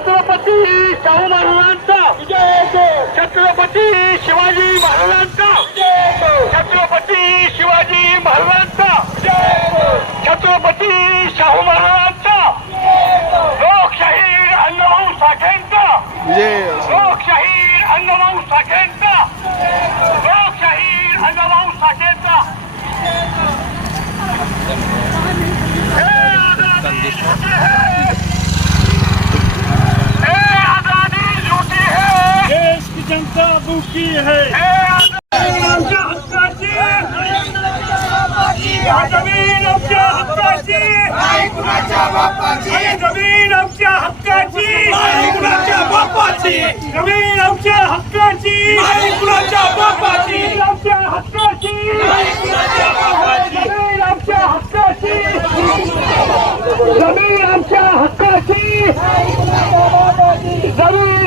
छत्रपती शाहू महाराजांचा. विजय छत्रपती शिवाजी महाराजांचा. विजय छत्रपती शिवाजी महाराजांचा. विजय छत्रपती शाहू महाराजांचा. लोकशाहीर अण्णाभाऊ साठेंचा. लोकशाहीर अण्णाभाऊ साठेंचा. लोकशाहीर अण्णाभाऊ साठेंचा. भूखी है। ज़मीन ज़मीन आमच्या हक्काची ज़मीन बापाची ज़मीन हक्काची ज़मीन ज़मीन ज़मीन